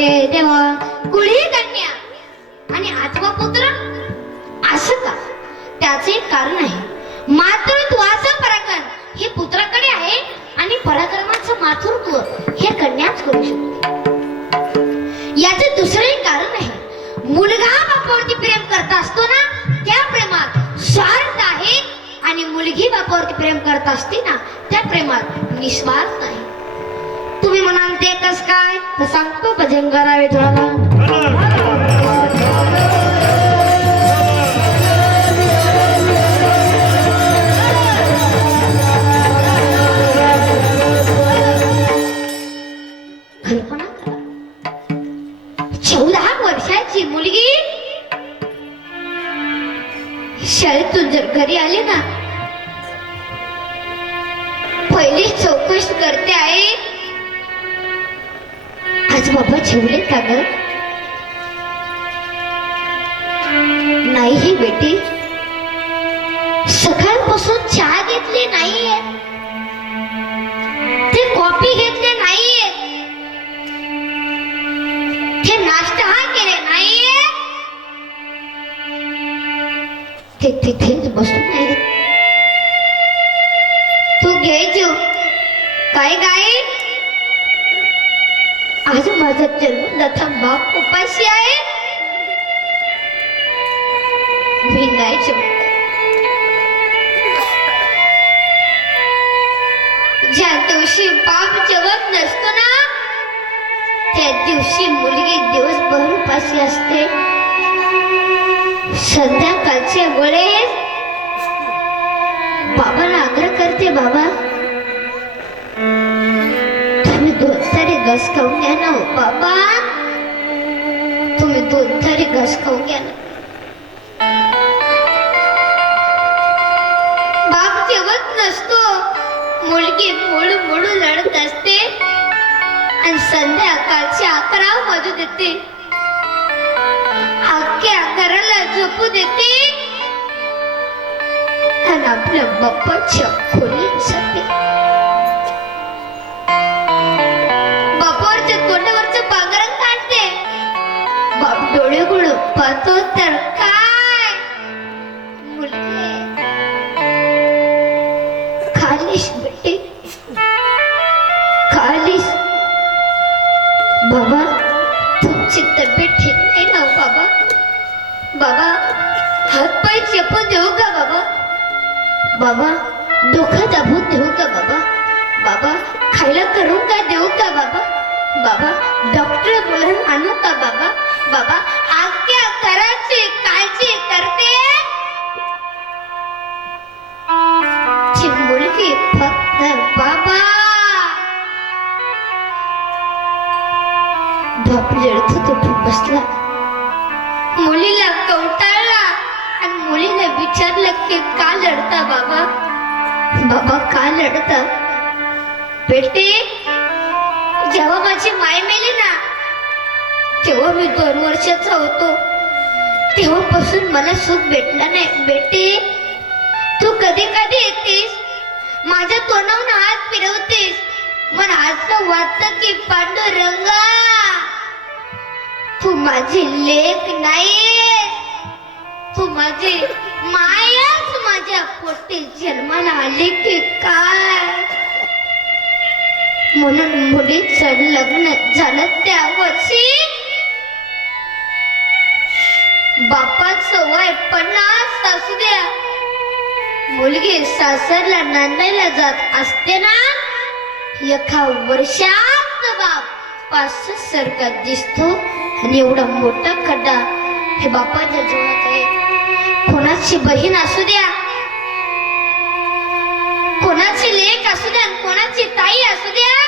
अरे देवा, कुळी कन्या आणि आठवा पुत्र, असं का? त्याचे एक कारण आहे. मातृत्वाचं पराक्रम हे पुत्राकडे आहे आणि पराक्रमाचं मातृत्व हे कन्याच करू शकते. याचे दुसरे कारण आहे. मुलगा बापावरती प्रेम करत असतो ना, त्या प्रेमात स्वार्थ आहे आणि मुलगी बापावरती प्रेम करत असते ना, त्या प्रेमात निस्वार्थ आहे. तुम्ही म्हणाल ते कस काय, तर सांगतो भजन करावे थोडा. कल्पना करा, 14 वर्षाची मुलगी शाळेतून जर घरी आली ना, पहिली चौकशी करते आहे, आज बाबा जेवले का ग? नाही बेटी, सकाळपासून चहा घेतली नाहीये, ते कॉफी घेतले नाहीये, ते नाश्ता केले नाहीये, ते तिथेच बसून आहे. तू घ्यायचो काय गाय? आज माझा जन्मदाता बाप उपाशी आहे, मी नाही जेवत. ज्या दिवशी बाप जेवत नसतो ना, त्या दिवशी मुलगी दिवसभर उपाशी असते. संध्याकाळच्या वेळेस बाबाला आग्रह करते, बाबा तुम्ही 2 तरी घास खाऊन घ्या ना. हो बाबा, तुम्ही 2 तरी घास खाऊन घ्या ना. बाप जेवत नसतो, मुलगी मुळू मुळू लढत असते आणि संध्याकाळची 11 वाजू देते, अख्ख्या घराला झोपू देते आणि आपल्या बाप्पाच्या खोलीत जाते. बापावरच्या तोंडावरचं पांघरण काढते. बाप डोळे उघडून पाहतो तर काय, मुलगी खालीस बेटी, खालीस. बाबा तुमची तब्येत ठीक नाही ना बाबा? बाबा हातपाय चेपू देऊ का बाबा? बाबा डोकं दाबून देऊ का बाबा? बाबा खायला करून का देऊ का बाबा? बाबा डॉक्टर बोलून आणू का बाबा? बाबा अख्ख्या घराची काळजी करते ती मुलगी फक्त. बाबा बाप रडत होतो, बसला, मुलीला कवटाळला आणि मुलीने विचारलं की का लढता बाबा? बाबा का लढता? बेटे जेव्हा माझी माय मेली ना, तेव्हा मी 2 वर्षाचा होतो. तेव्हापासून मला सुख भेटलं नाही. बेटे तू कधी कधी येतेस, माझ्या तोंडावरून हात फिरवतेस, मला असं वाटतं की पांडुरंगा तू माझी लेक नाही, तू माझी मायाच माझ्या पोटी जन्माला आली की काय? म्हणून मुलीचं लग्न झालं त्या वर्षी बापाचं वय 50 असू द्या, मुलगी सासरला नांदायला जात असते ना, एका वर्षात बाप 5 सरकत दिसतो आणि एवढा मोठा खड्डा हे बापाच्या जीवनात आहे. कोणाची बहीण असू द्या, कोणाची लेक असू द्या, कोणाची ताई असू द्या,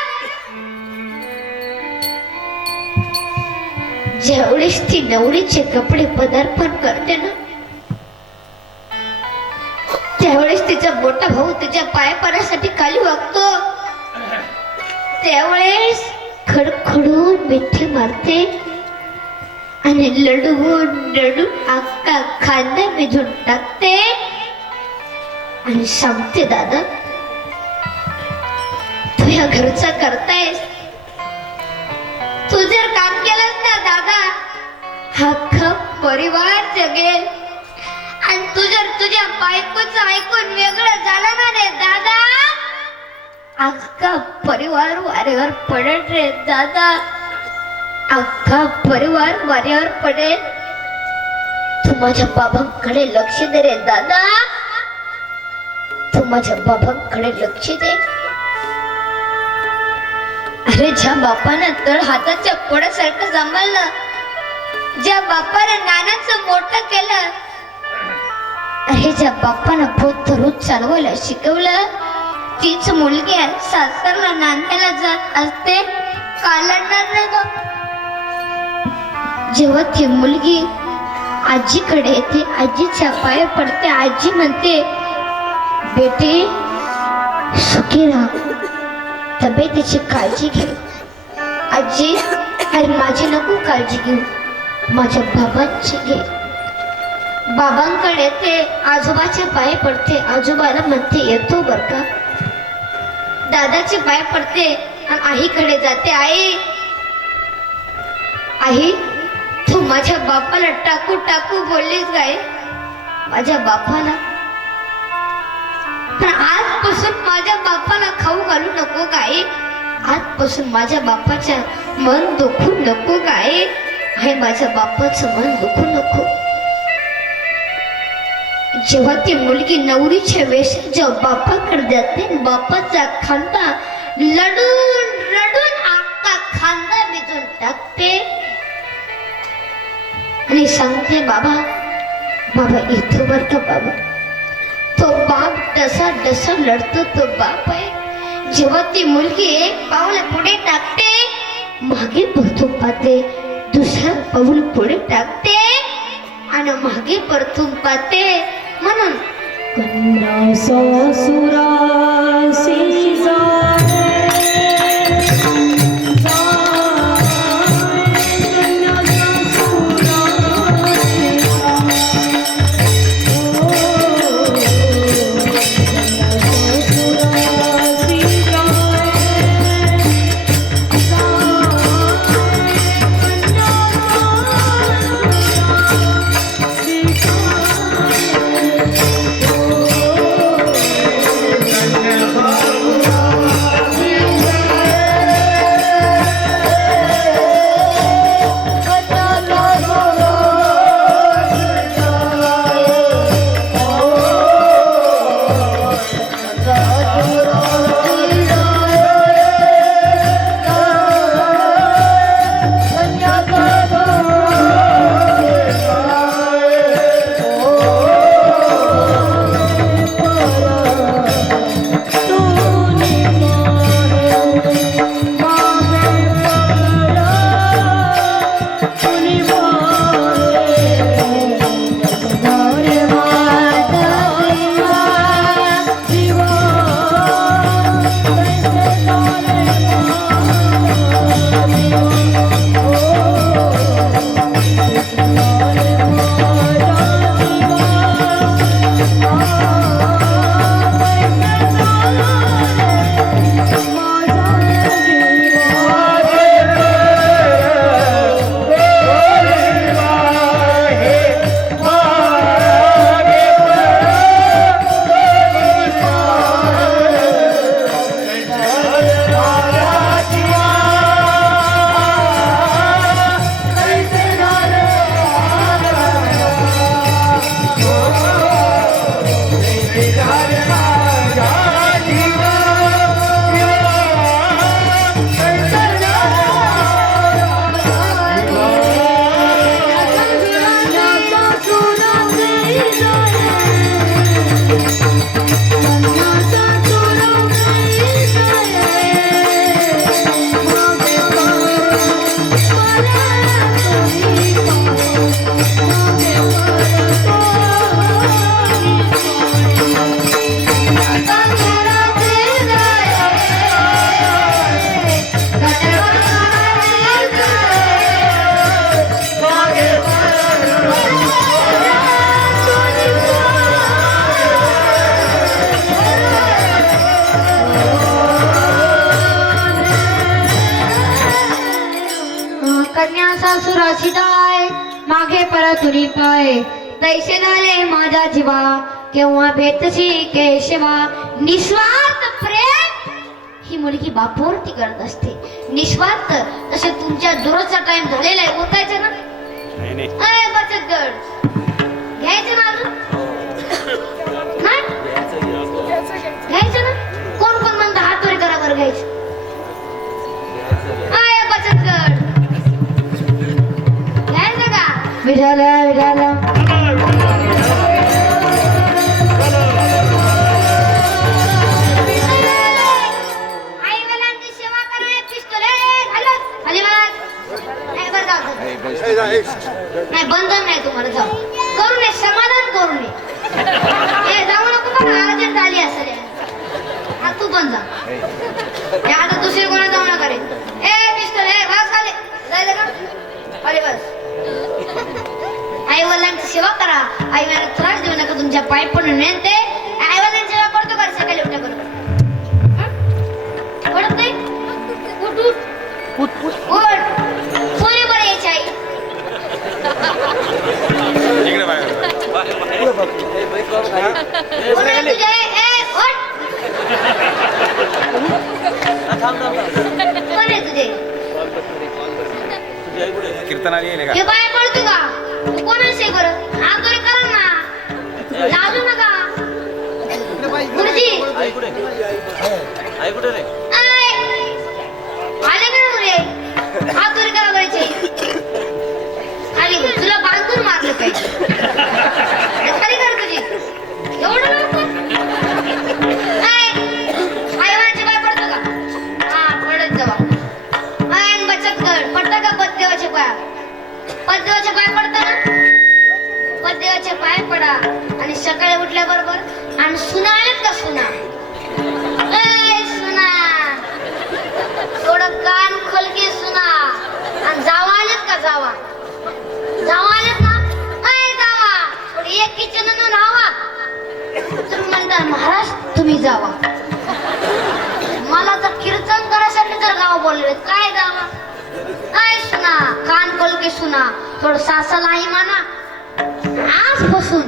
ज्यावेळेस ती नवरीचे कपडे पदार्पण करते ना, त्यावेळेस तिचा मोठा भाऊ तिच्या पायापाण्यासाठी खाली वागतो. त्यावेळेस खडखडून मिठी मारते आणि लढवून लढून अख्खा खांदा मिझून टाकते आणि सांगते, दादा तू या घरचा करतायस, तू तू जर काम केलंस ना दादा, अख्खा परिवार जगेल. आणि तू जर तुझ्या बायकोचं ऐकून वेगळं झालं ना रे दादा, अख्खा परिवार वाऱ्यावर पडेल रे दादा, अख्खा परिवार वाऱ्यावर पडेल. तू माझ्या बाबांकडे लक्ष दे रे दादा, तू माझ्या बाबांकडे लक्ष दे. अरे ज्या बापानं तळ हाताच्या पोळ्यासारखं सांभाळलं, ज्या बापानं नानाचं मोठं केलं, अरे ज्या बापानं पोत रोज चालवायला शिकवलं, तीच मुलगी सासरला नांदायला जात असते, कालणार ना ग. जेव्हा ती मुलगी आजीकडे येते, आजीच्या पाया पडते, आजी म्हणते, बेटे सुखी राहा, तब्येतीची काळजी घे. आजी, अरे माझी नको काळजी घेऊ, माझ्या बाबांची घे. बाबांकडे ते आजोबाच्या पाय पडते, आजोबाला म्हणते येतो बर का. दादाचे पाय पडते आणि आईकडे जाते, आई आई तू माझ्या बापाला टाकू टाकू बोललीस काय, माझ्या बापाला. पण आजपासून माझ्या बापाला खाऊ घालू नको काय, आजपासून माझ्या बापाच्या मन दुखू नको काय, हे माझ्या बापाचं मन दुखू नको. जेव्हा ती मुलगी नवरीच्या वेशात जेव्हा बापाकडे जाते, बापाचा खांदा लढून रडून अख्खा खांदा भिजून टाकते आणि सांगते, बाबा बाबा इथं बर का बाबा. तो बाप डसा डसा लढतो, तो बाप आहे. जेव्हा ती मुलगी एक पाऊल पुढे टाकते, मागे परतून पाहते, दुसरं पाऊल पुढे टाकते आणि मागे परतून पाहते. म्हणून कन्या सासुरासी जाए, कन्या सासुरासी जाए, चिताय मागे परतुनी पाय तैसे झाले माझा जीवा केव्हा भेटशी केशवा निस्वार्थ प्रेम ही मुलगी बापावरती करत असते निस्वार्थ तसे तुमच्या दुरचा टाइम झालेला आहे ओतायचं ना अरे बचत गट घ्यायचं ना अजून नाही? घ्यायचं ना कोण कोण म्हणतं हात वर करा बरं घ्यायचं अरे बचत गट घ्यायचं का विठाला विठाला नाही बंधन नाही तुम्हाला जाऊ करू नये समाधान करू नये जाऊ नको पण अर्जंट आली असेल हा तू पण जा आता दुसरी कोणा जाऊ नका रे पिस्तूल बस खाली जायचं का अरे बस आई वडिलांची सेवा करा आई वडिलांना त्रास देऊ नका तुमच्या पाय पडून नये ते आई वडिलांची सेवा करतो का सकाळी उठ्या बरोबर पडत नाही उठ सोनी बरं यायची आई कीर्तन आली हे बाय पडतो का तू कोणाशी बरं हा तरी करा ना लाजू नका गुरुजी आले का रे हा तरी करा बरायचे खाली तुला बांधून मारलं पाहिजे खाली कर तुझी एवढं लवकर आईवांचे पाय पडतो का हा पडत जावा आयन बचत कर पडतं का पद्देवाचे पाय पद्देवाचे पाय पडतं ना पद्देवाचे पाय पडा आणि सकाळी उठल्याबरोबर आणि सुना आहेत का सुना सुना थोडं कान खोलके सुना आणि जावा आलेत का जावा जावा आलेत ना जावा थोडी एक किचन राहावा तुम्ही म्हणता महाराज तुम्ही जावा मला तर कीर्तन करायसाठी तर गाव बोलले काय जावा काय सुना कान खोलके सुना थोडं सासाला आई माना आजपासून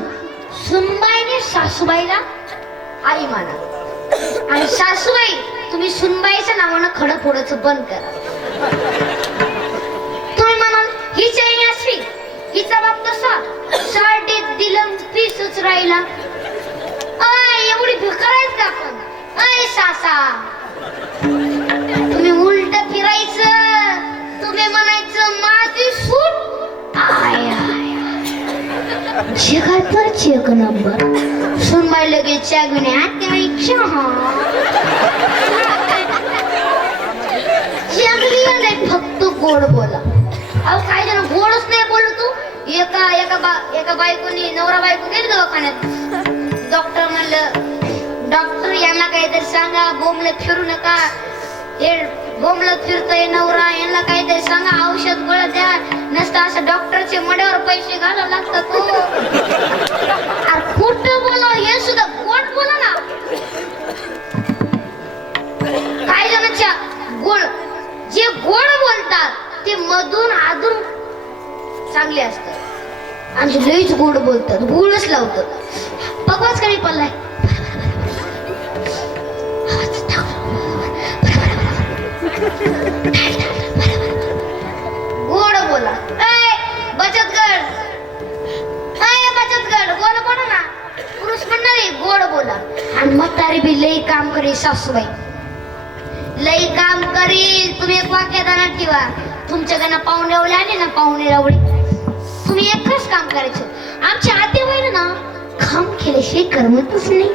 सुनबाईने सासूबाईला आई माना आणि सासूबाई तुम्ही सुनबाईच्या नावानं खडं फोडायचं बंद करा तुम्ही म्हणाल ही चैनी असवी हिचा बाप तसा साठीत दिलं पीसच राहिला एवढी भिकारायच का आपण सासा तुम्ही उलट फिरायचं तुम्ही म्हणायचं माझी सूट आय जगातच एक नंबर सुनबाई लगेच चहा घेऊन फक्त गोड बोला अहो काय जण गोडच नाही बोल तू एका बायकोनी नवरा बायको गेली दवाखान्यात डॉक्टर म्हणलं डॉक्टर यांना काहीतरी सांगा बोंबलत फिरू नका हे बोंबलत फिरतोय नवरा यांना काहीतरी सांगा औषध गोळ्या द्या नसतं असं डॉक्टरचे मड्यावर पैसे घालावं लागतात हो खोट बोला हे सुद्धा गोड बोला ना काही जणांच्या गोड जे गोड बोलतात ते मधून आधून चांगले असतात आणि जे लईच गोड बोलतात गुळच लावतात बघवाच कमी पडलाय गोड बोला बचत गट गोड बोला ना पुरुष म्हणणारे गोड बोला आणि म्हातारी बी लई काम करी सासूबाई लई काम करील तुम्ही एक वाक्य ध्यानात ठेवा तुमच्याकडनं पाहुणे रावळे आले ना पाहुणे रावळे तुम्ही एकच काम करायचं आमच्या आते वय ना काम केल्याशिवाय करमतच नाही